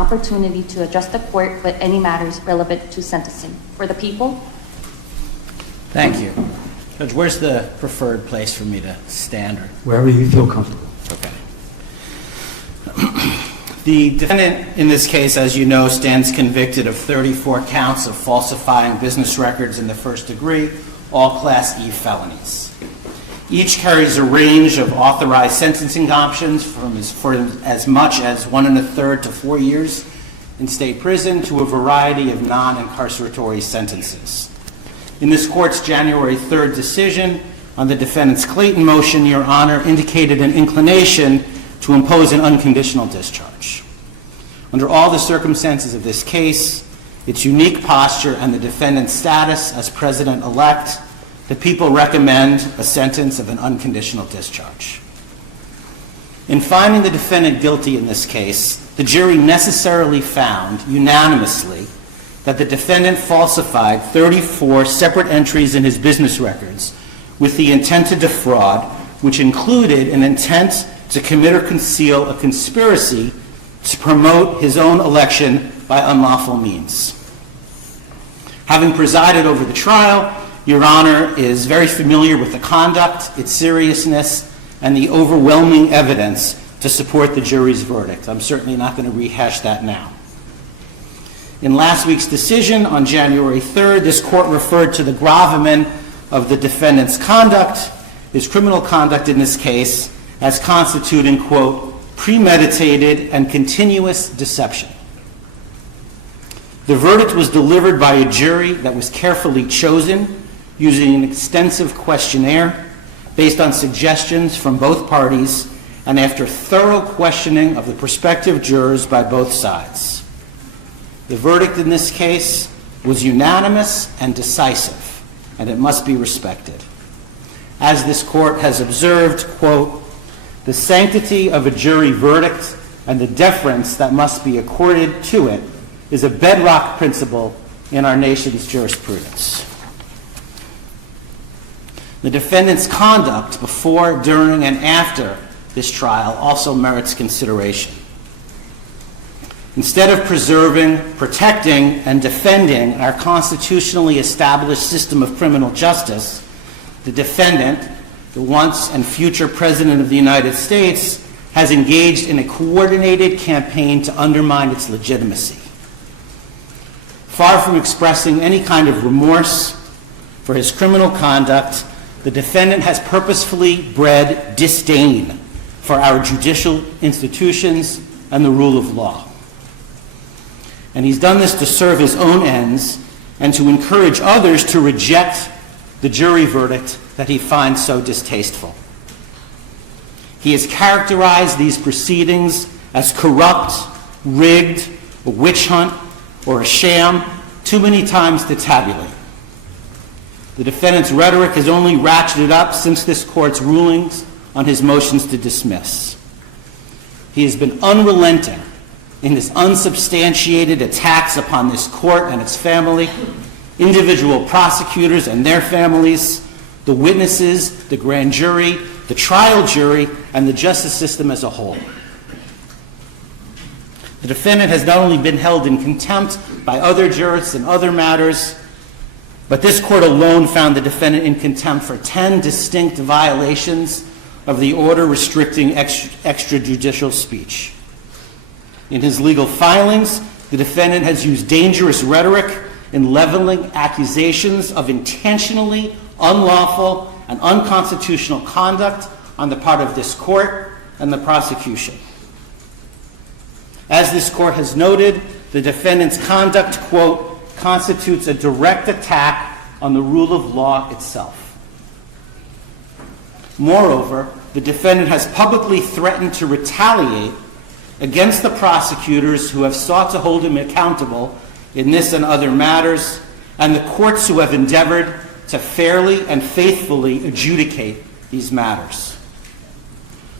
opportunity to address the court with any matters relevant to sentencing. For the people. Thank you. Judge, where's the preferred place for me to stand? Wherever you feel comfortable. Okay. The defendant in this case, as you know, stands convicted of 34 counts of falsifying business records in the first degree, all Class E felonies. Each carries a range of authorized sentencing options for as much as 1 1/3 to 4 years in state prison to a variety of non-incarceratory sentences. In this court's January 3rd decision on the defendant's Clayton motion, Your Honor indicated an inclination to impose an unconditional discharge. Under all the circumstances of this case, its unique posture and the defendant's status as president-elect, the people recommend a sentence of an unconditional discharge. In finding the defendant guilty in this case, the jury necessarily found unanimously that the defendant falsified 34 separate entries in his business records with the intent to defraud, which included an intent to commit or conceal a conspiracy to promote his own election by unlawful means. Having presided over the trial, Your Honor is very familiar with the conduct, its seriousness, and the overwhelming evidence to support the jury's verdict. I'm certainly not going to rehash that now. In last week's decision on January 3rd, this court referred to the gravamen of the defendant's conduct, his criminal conduct in this case, as constituting, quote, premeditated and continuous deception. The verdict was delivered by a jury that was carefully chosen using an extensive questionnaire based on suggestions from both parties and after thorough questioning of the prospective jurors by both sides. The verdict in this case was unanimous and decisive, and it must be respected. As this court has observed, quote, the sanctity of a jury verdict and the deference that must be accorded to it is a bedrock principle in our nation's jurisprudence. The defendant's conduct before, during, and after this trial also merits consideration. Instead of preserving, protecting, and defending our constitutionally established system of criminal justice, the defendant, the once and future President of the United States, has engaged in a coordinated campaign to undermine its legitimacy. Far from expressing any kind of remorse for his criminal conduct, the defendant has purposefully bred disdain for our judicial institutions and the rule of law. And he's done this to serve his own ends and to encourage others to reject the jury verdict that he finds so distasteful. He has characterized these proceedings as corrupt, rigged, a witch hunt, or a sham too many times to tabulate. The defendant's rhetoric has only ratcheted up since this court's rulings on his motions to dismiss. He has been unrelenting in his unsubstantiated attacks upon this court and its family, individual prosecutors and their families, the witnesses, the grand jury, the trial jury, and the justice system as a whole. The defendant has not only been held in contempt by other jurists in other matters, but this court alone found the defendant in contempt for 10 distinct violations of the order restricting extrajudicial speech. In his legal filings, the defendant has used dangerous rhetoric in leveling accusations of intentionally unlawful and unconstitutional conduct on the part of this court and the prosecution. As this court has noted, the defendant's conduct, quote, constitutes a direct attack on the rule of law itself. Moreover, the defendant has publicly threatened to retaliate against the prosecutors who have sought to hold him accountable in this and other matters, and the courts who have endeavored to fairly and faithfully adjudicate these matters.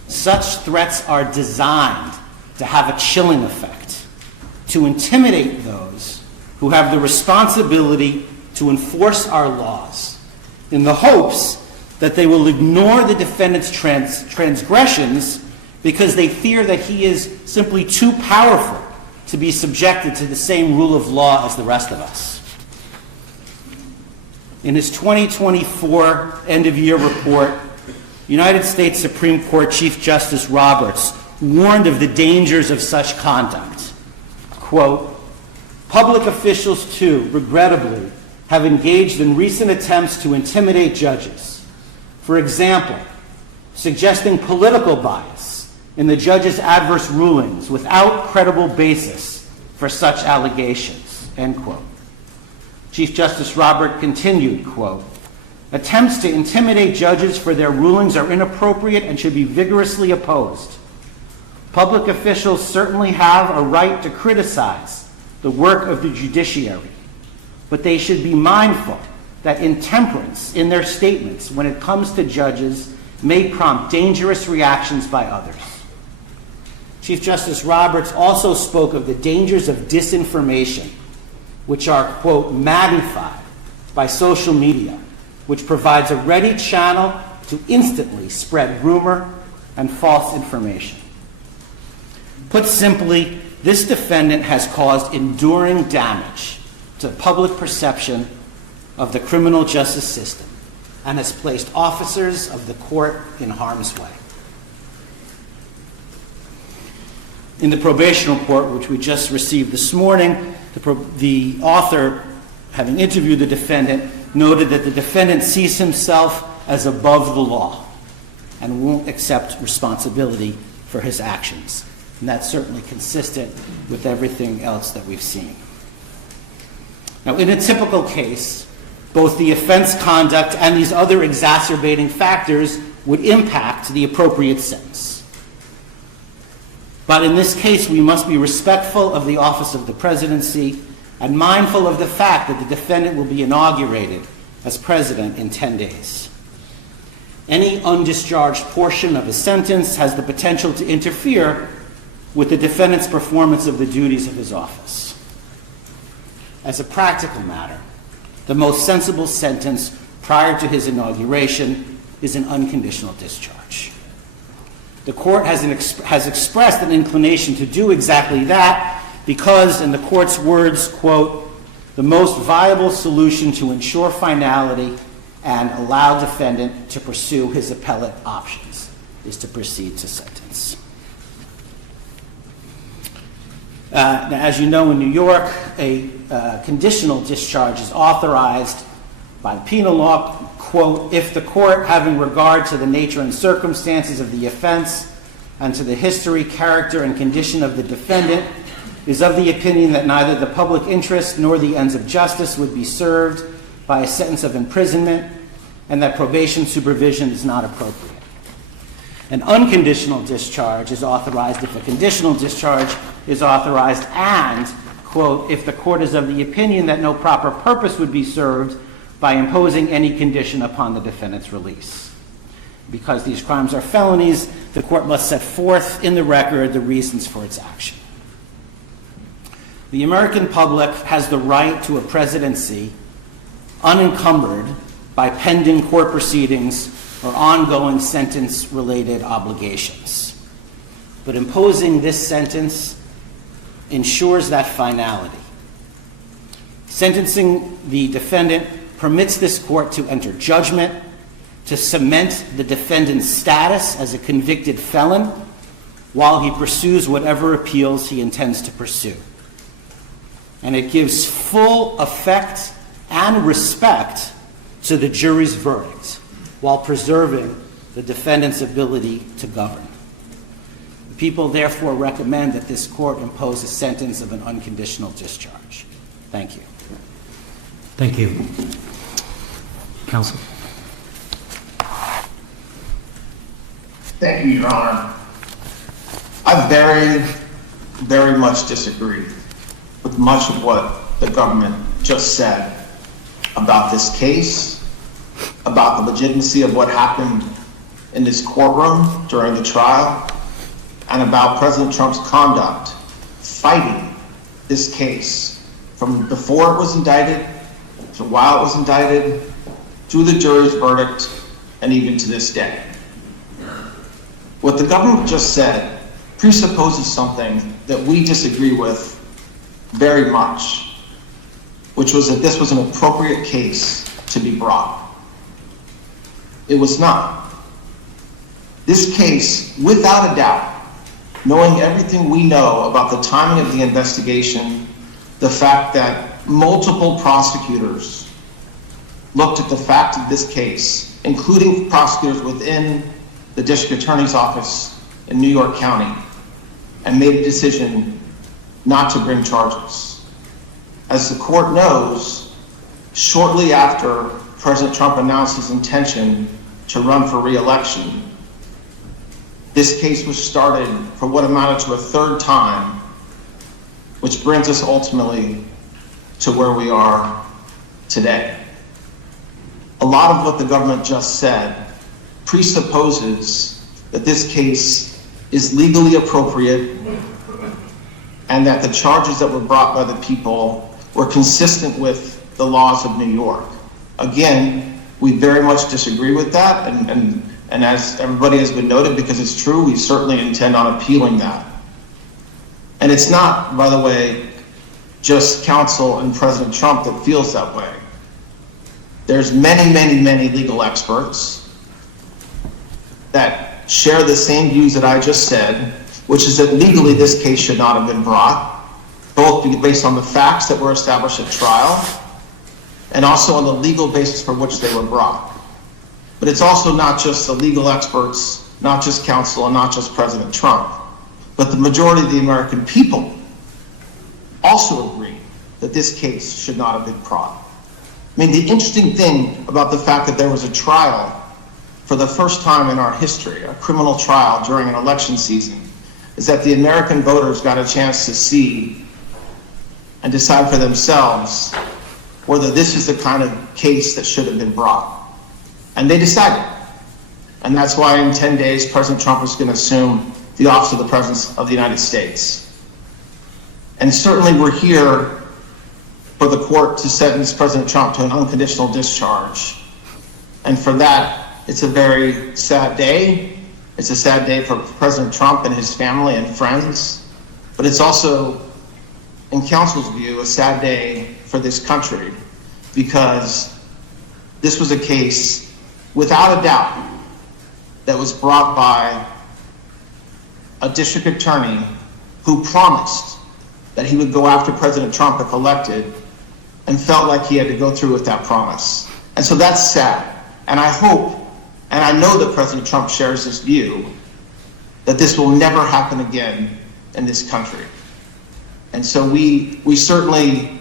Such threats are designed to have a chilling effect, to intimidate those who have the responsibility to enforce our laws, in the hopes that they will ignore the defendant's transgressions because they fear that he is simply too powerful to be subjected to the same rule of law as the rest of us. In his 2024 end-of-year report, United States Supreme Court Chief Justice Roberts warned of the dangers of such conduct. Quote, "Public officials, too, regrettably, have engaged in recent attempts to intimidate judges. For example, suggesting political bias in the judge's adverse rulings without credible basis for such allegations," end quote. Chief Justice Roberts continued, quote, "Attempts to intimidate judges for their rulings are inappropriate and should be vigorously opposed. Public officials certainly have a right to criticize the work of the judiciary, but they should be mindful that intemperance in their statements when it comes to judges may prompt dangerous reactions by others." Chief Justice Roberts also spoke of the dangers of disinformation, which are, quote, "magnified by social media, which provides a ready channel to instantly spread rumor and false information." Put simply, this defendant has caused enduring damage to public perception of the criminal justice system and has placed officers of the court in harm's way. In the probation report, which we just received this morning, the author, having interviewed the defendant, noted that the defendant sees himself as above the law and won't accept responsibility for his actions. And that's certainly consistent with everything else that we've seen. Now, in a typical case, both the offense conduct and these other exacerbating factors would impact the appropriate sentence. But in this case, we must be respectful of the office of the presidency and mindful of the fact that the defendant will be inaugurated as president in 10 days. Any undischarged portion of a sentence has the potential to interfere with the defendant's performance of the duties of his office. As a practical matter, the most sensible sentence prior to his inauguration is an unconditional discharge. The court has expressed an inclination to do exactly that because, in the court's words, quote, "the most viable solution to ensure finality and allow defendant to pursue his appellate options is to proceed to sentence." Now, as you know, in New York, a conditional discharge is authorized by penal law, quote, "if the court, having regard to the nature and circumstances of the offense and to the history, character, and condition of the defendant, is of the opinion that neither the public interest nor the ends of justice would be served by a sentence of imprisonment, and that probation supervision is not appropriate." An unconditional discharge is authorized if a conditional discharge is authorized and, quote, "if the court is of the opinion that no proper purpose would be served by imposing any condition upon the defendant's release." Because these crimes are felonies, the court must set forth in the record the reasons for its action. The American public has the right to a presidency unencumbered by pending court proceedings or ongoing sentence-related obligations. But imposing this sentence ensures that finality. Sentencing the defendant permits this court to enter judgment, to cement the defendant's status as a convicted felon while he pursues whatever appeals he intends to pursue. And it gives full effect and respect to the jury's verdict while preserving the defendant's ability to govern. The people therefore recommend that this court impose a sentence of an unconditional discharge. Thank you. Thank you. Counsel. Thank you, Your Honor. I very much disagree with much of what the government just said about this case, about the legitimacy of what happened in this courtroom during the trial, and about President Trump's conduct fighting this case from before it was indicted, to while it was indicted, to the jury's verdict, and even to this day. What the government just said presupposes something that we disagree with very much, which was that this was an appropriate case to be brought. It was not. This case, without a doubt, knowing everything we know about the timing of the investigation, the fact that multiple prosecutors looked at the fact of this case, including prosecutors within the district attorney's office in New York County, and made a decision not to bring charges. As the court knows, shortly after President Trump announced his intention to run for re-election, this case was started for what amounted to a third time, which brings us ultimately to where we are today. A lot of what the government just said presupposes that this case is legally appropriate and that the charges that were brought by the people were consistent with the laws of New York. Again, we very much disagree with that, and as everybody has been noted, because it's true, we certainly intend on appealing that. And it's not, by the way, just counsel and President Trump that feels that way. There's many legal experts that share the same views that I just said, which is that legally this case should not have been brought, both based on the facts that were established at trial and also on the legal basis for which they were brought. But it's also not just the legal experts, not just counsel, and not just President Trump, but the majority of the American people also agree that this case should not have been brought. I mean, the interesting thing about the fact that there was a trial for the first time in our history, a criminal trial during an election season, is that the American voters got a chance to see and decide for themselves whether this is the kind of case that should have been brought. And they decided. And that's why in 10 days, President Trump is going to assume the office of the President of the United States. And certainly we're here for the court to sentence President Trump to an unconditional discharge. And for that, it's a very sad day. It's a sad day for President Trump and his family and friends. But it's also, in counsel's view, a sad day for this country, because this was a case, without a doubt, that was brought by a district attorney who promised that he would go after President Trump if elected, and felt like he had to go through with that promise. And so that's sad. And I hope, and I know that President Trump shares this view, that this will never happen again in this country. And so we certainly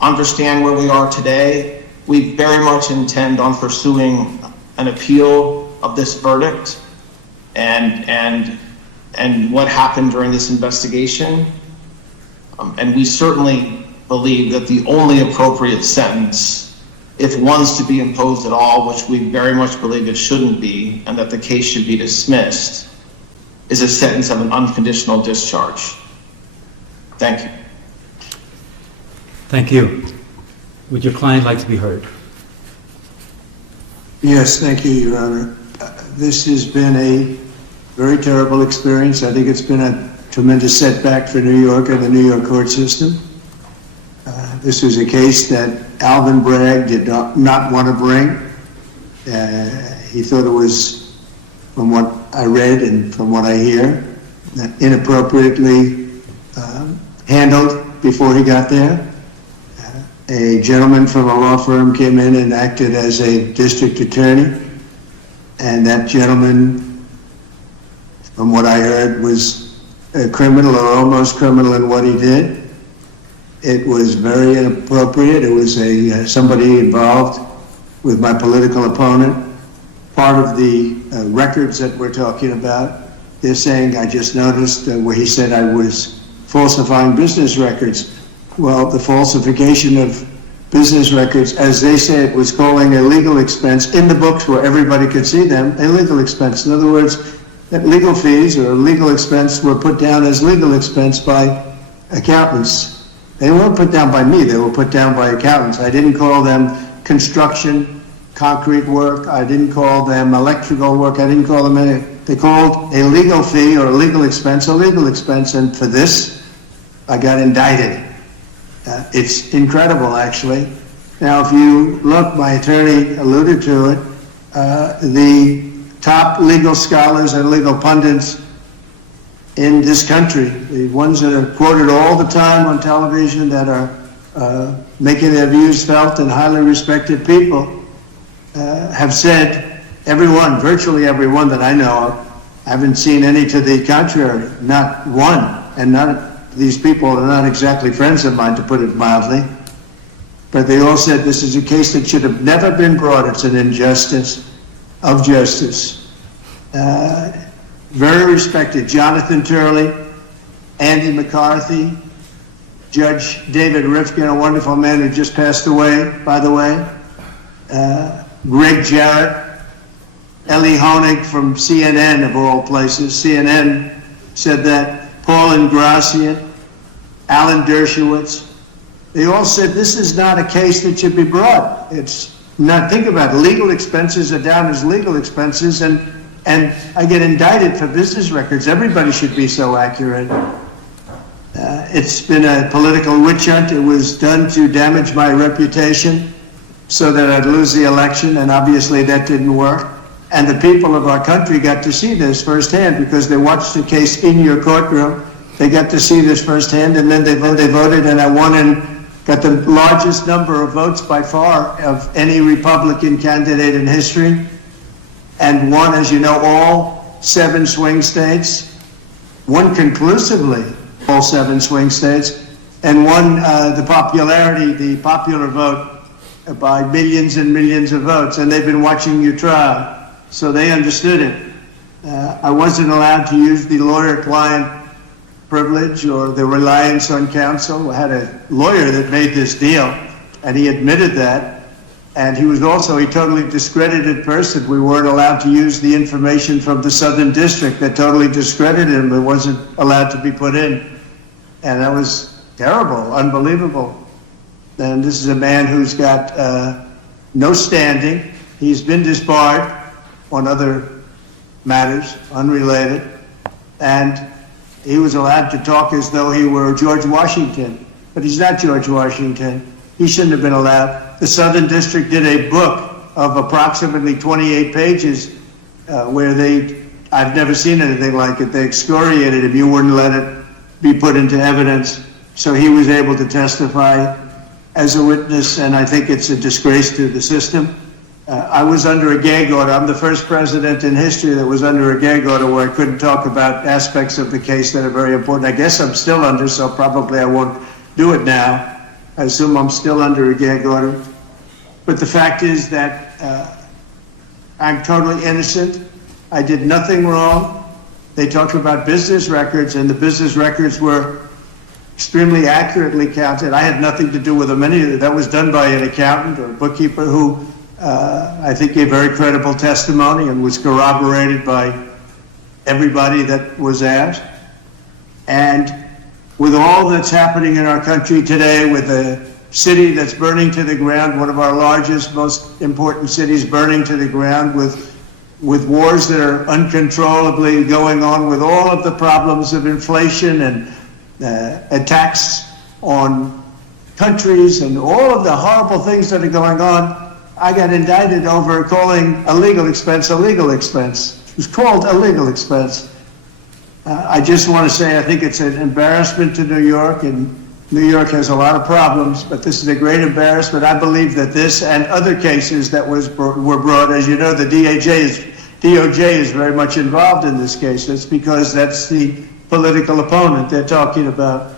understand where we are today. We very much intend on pursuing an appeal of this verdict and what happened during this investigation. And we certainly believe that the only appropriate sentence, if one's to be imposed at all, which we very much believe it shouldn't be, and that the case should be dismissed, is a sentence of an unconditional discharge. Thank you. Thank you. Would your client like to be heard? Yes, thank you, Your Honor. This has been a very terrible experience. I think it's been a tremendous setback for New York and the New York court system. This was a case that Alvin Bragg did not want to bring. He thought it was, from what I read and from what I hear, inappropriately handled before he got there. A gentleman from a law firm came in and acted as a district attorney, and that gentleman, from what I heard, was a criminal or almost criminal in what he did. It was very inappropriate. It was somebody involved with my political opponent. Part of the records that we're talking about, they're saying, I just noticed where he said I was falsifying business records. Well, the falsification of business records, as they said, was calling a legal expense in the books where everybody could see them, a legal expense. In other words, that legal fees or legal expense were put down as legal expense by accountants. They weren't put down by me, they were put down by accountants. I didn't call them construction, concrete work, I didn't call them electrical work, I didn't call them any. They called a legal fee or a legal expense, and for this, I got indicted. It's incredible, actually. Now, if you look, my attorney alluded to it, the top legal scholars and legal pundits in this country, the ones that are quoted all the time on television, that are making their views felt and highly respected people, have said, everyone, virtually everyone that I know of, I haven't seen any to the contrary, not one, and these people are not exactly friends of mine, to put it mildly, but they all said this is a case that should have never been brought. It's an injustice of justice. Very respected Jonathan Turley, Andy McCarthy, Judge David Rifkin, a wonderful man who just passed away, by the way, Greg Jarrett, Ellie Honig from CNN, of all places. CNN said that, Paul Ingracian, Alan Dershowitz, they all said this is not a case that should be brought. It's not, think about it, legal expenses are down as legal expenses, and I get indicted for business records. Everybody should be so accurate. It's been a political witch hunt. It was done to damage my reputation so that I'd lose the election, and obviously that didn't work. And the people of our country got to see this firsthand because they watched the case in your courtroom. They got to see this firsthand, and then they voted, and I won and got the largest number of votes by far of any Republican candidate in history, and won, as you know, all 7 swing states, won conclusively all 7 swing states, and won the popular vote by millions and millions of votes. And they've been watching your trial, so they understood it. I wasn't allowed to use the lawyer-client privilege or the reliance on counsel. I had a lawyer that made this deal, and he admitted that. And he was also a totally discredited person. We weren't allowed to use the information from the Southern District that totally discredited him. It wasn't allowed to be put in. And that was terrible, unbelievable. And this is a man who's got no standing. He's been disbarred on other matters, unrelated. And he was allowed to talk as though he were George Washington. But he's not George Washington. He shouldn't have been allowed. The Southern District did a book of approximately 28 pages where I've never seen anything like it. They excoriated him. You wouldn't let it be put into evidence. So he was able to testify as a witness, and I think it's a disgrace to the system. I was under a gag order. I'm the first president in history that was under a gag order where I couldn't talk about aspects of the case that are very important. I guess I'm still under, so probably I won't do it now. I assume I'm still under a gag order. But the fact is that I'm totally innocent. I did nothing wrong. They talk about business records, and the business records were extremely accurately counted. I had nothing to do with them. That was done by an accountant or a bookkeeper who I think gave very credible testimony and was corroborated by everybody that was asked. And with all that's happening in our country today, with a city that's burning to the ground, one of our largest, most important cities burning to the ground, with wars that are uncontrollably going on, with all of the problems of inflation and attacks on countries and all of the horrible things that are going on, I got indicted over calling a legal expense a legal expense. It was called a legal expense. I just want to say I think it's an embarrassment to New York, and New York has a lot of problems, but this is a great embarrassment. I believe that this and other cases that were brought, as you know, the DOJ is very much involved in this case. It's because that's the political opponent they're talking about.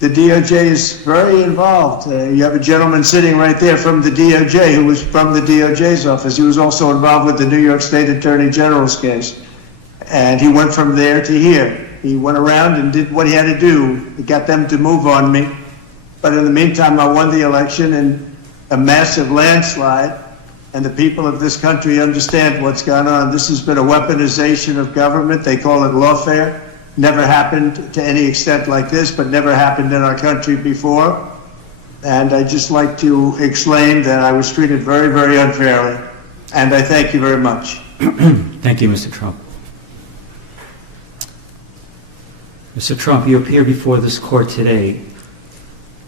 The DOJ is very involved. You have a gentleman sitting right there from the DOJ who was from the DOJ's office. He was also involved with the New York State Attorney General's case. And he went from there to here. He went around and did what he had to do. He got them to move on me. But in the meantime, I won the election in a massive landslide. And the people of this country understand what's gone on. This has been a weaponization of government. They call it lawfare. Never happened to any extent like this, but never happened in our country before. And I'd just like to explain that I was treated very, very unfairly. And I thank you very much. Thank you, Mr. Trump. Mr. Trump, you appear before this court today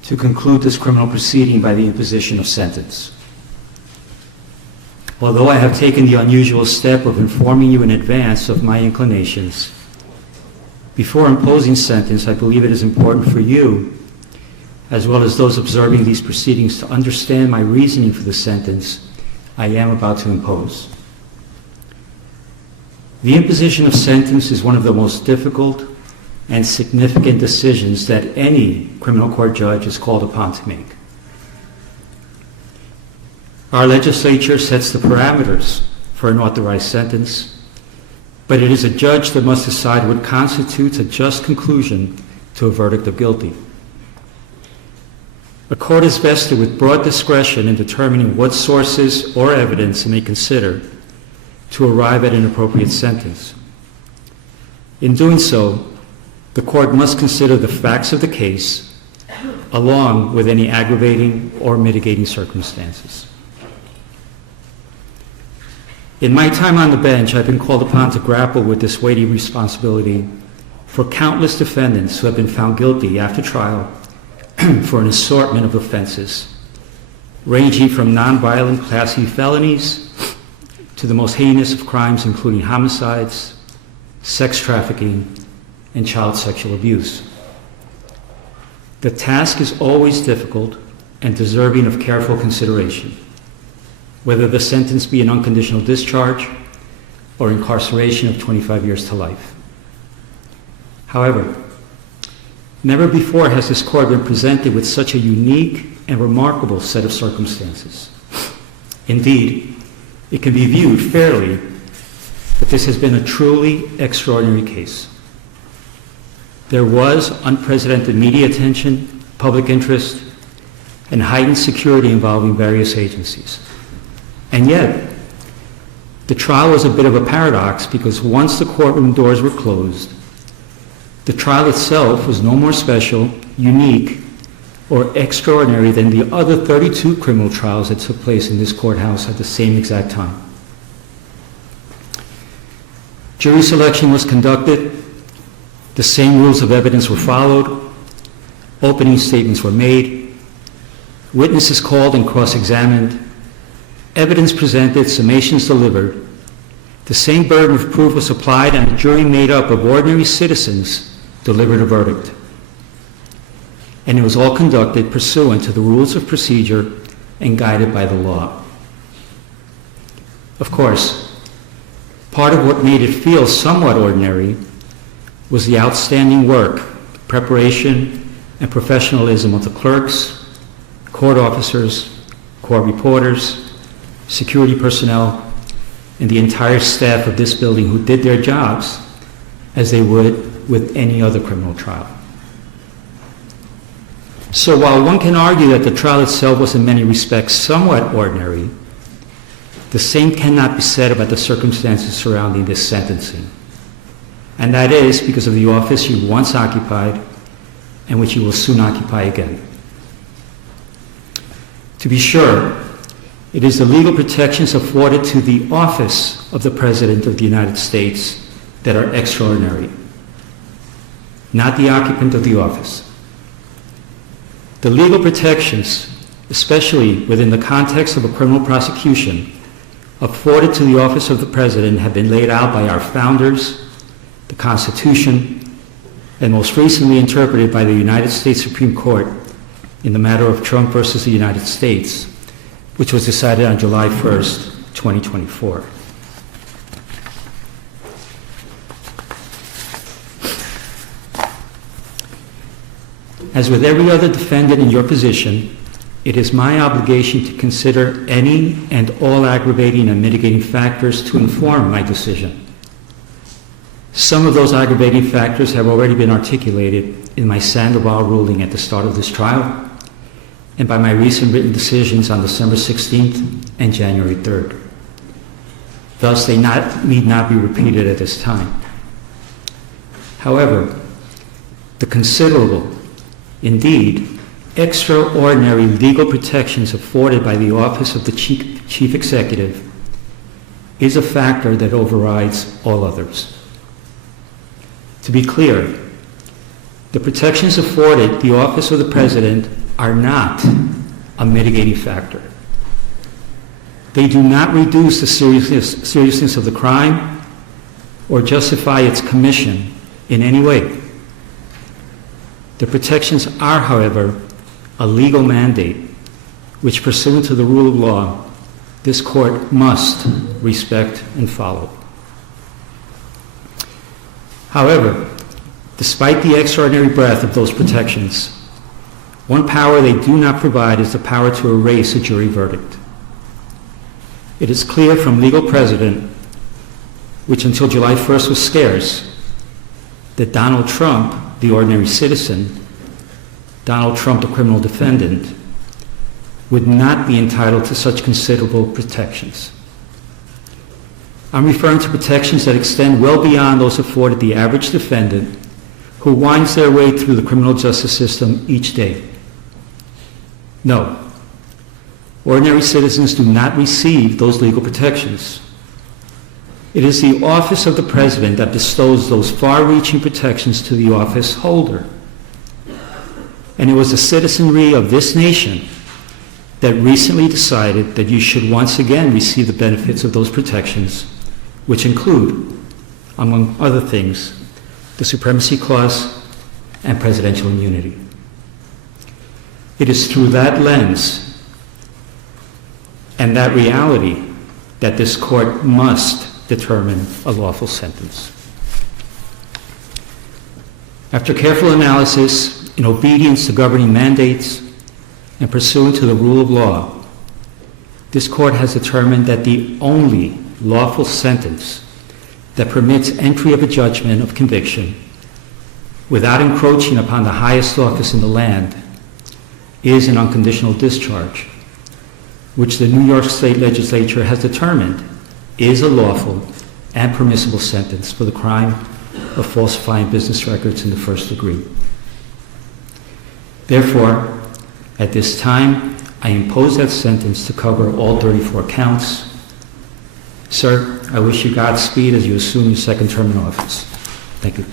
to conclude this criminal proceeding by the imposition of sentence. Although I have taken the unusual step of informing you in advance of my inclinations, before imposing sentence, I believe it is important for you, as well as those observing these proceedings, to understand my reasoning for the sentence I am about to impose. The imposition of sentence is one of the most difficult and significant decisions that any criminal court judge is called upon to make. Our legislature sets the parameters for an authorized sentence, but it is a judge that must decide what constitutes a just conclusion to a verdict of guilty. A court is vested with broad discretion in determining what sources or evidence it may consider to arrive at an appropriate sentence. In doing so, the court must consider the facts of the case along with any aggravating or mitigating circumstances. In my time on the bench, I've been called upon to grapple with this weighty responsibility for countless defendants who have been found guilty after trial for an assortment of offenses, ranging from nonviolent Class E felonies to the most heinous of crimes, including homicides, sex trafficking, and child sexual abuse. The task is always difficult and deserving of careful consideration, whether the sentence be an unconditional discharge or incarceration of 25 years to life. However, never before has this court been presented with such a unique and remarkable set of circumstances. Indeed, it can be viewed fairly that this has been a truly extraordinary case. There was unprecedented media attention, public interest, and heightened security involving various agencies. And yet, the trial was a bit of a paradox because once the courtroom doors were closed, the trial itself was no more special, unique, or extraordinary than the other 32 criminal trials that took place in this courthouse at the same exact time. Jury selection was conducted, the same rules of evidence were followed, opening statements were made, witnesses called and cross-examined, evidence presented, summations delivered. The same burden of proof was applied, and a jury made up of ordinary citizens delivered a verdict. And it was all conducted pursuant to the rules of procedure and guided by the law. Of course, part of what made it feel somewhat ordinary was the outstanding work, preparation, and professionalism of the clerks, court officers, court reporters, security personnel, and the entire staff of this building who did their jobs as they would with any other criminal trial. So while one can argue that the trial itself was in many respects somewhat ordinary, the same cannot be said about the circumstances surrounding this sentencing. And that is because of the office you once occupied and which you will soon occupy again. To be sure, it is the legal protections afforded to the office of the President of the United States that are extraordinary, not the occupant of the office. The legal protections, especially within the context of a criminal prosecution, afforded to the office of the President have been laid out by our founders, the Constitution, and most recently interpreted by the United States Supreme Court in the matter of Trump versus the United States, which was decided on July 1st, 2024. As with every other defendant in your position, it is my obligation to consider any and all aggravating and mitigating factors to inform my decision. Some of those aggravating factors have already been articulated in my Sandoval ruling at the start of this trial and by my recent written decisions on December 16th and January 3rd. Thus, they need not be repeated at this time. However, the considerable, indeed, extraordinary legal protections afforded by the office of the Chief Executive is a factor that overrides all others. To be clear, the protections afforded the office of the President are not a mitigating factor. They do not reduce the seriousness of the crime or justify its commission in any way. The protections are, however, a legal mandate which, pursuant to the rule of law, this court must respect and follow. However, despite the extraordinary breadth of those protections, one power they do not provide is the power to erase a jury verdict. It is clear from legal precedent, which until July 1st was scarce, that Donald Trump, the ordinary citizen, Donald Trump, the criminal defendant, would not be entitled to such considerable protections. I'm referring to protections that extend well beyond those afforded the average defendant who winds their way through the criminal justice system each day. No, ordinary citizens do not receive those legal protections. It is the office of the president that bestows those far-reaching protections to the office holder. And it was the citizenry of this nation that recently decided that you should once again receive the benefits of those protections, which include, among other things, the Supremacy Clause and presidential immunity. It is through that lens and that reality that this court must determine a lawful sentence. After careful analysis, in obedience to governing mandates, and pursuant to the rule of law, this court has determined that the only lawful sentence that permits entry of a judgment of conviction without encroaching upon the highest office in the land is an unconditional discharge, which the New York State Legislature has determined is a lawful and permissible sentence for the crime of falsifying business records in the first degree. Therefore, at this time, I impose that sentence to cover all 34 counts. Sir, I wish you Godspeed as you assume your second term in office. Thank you.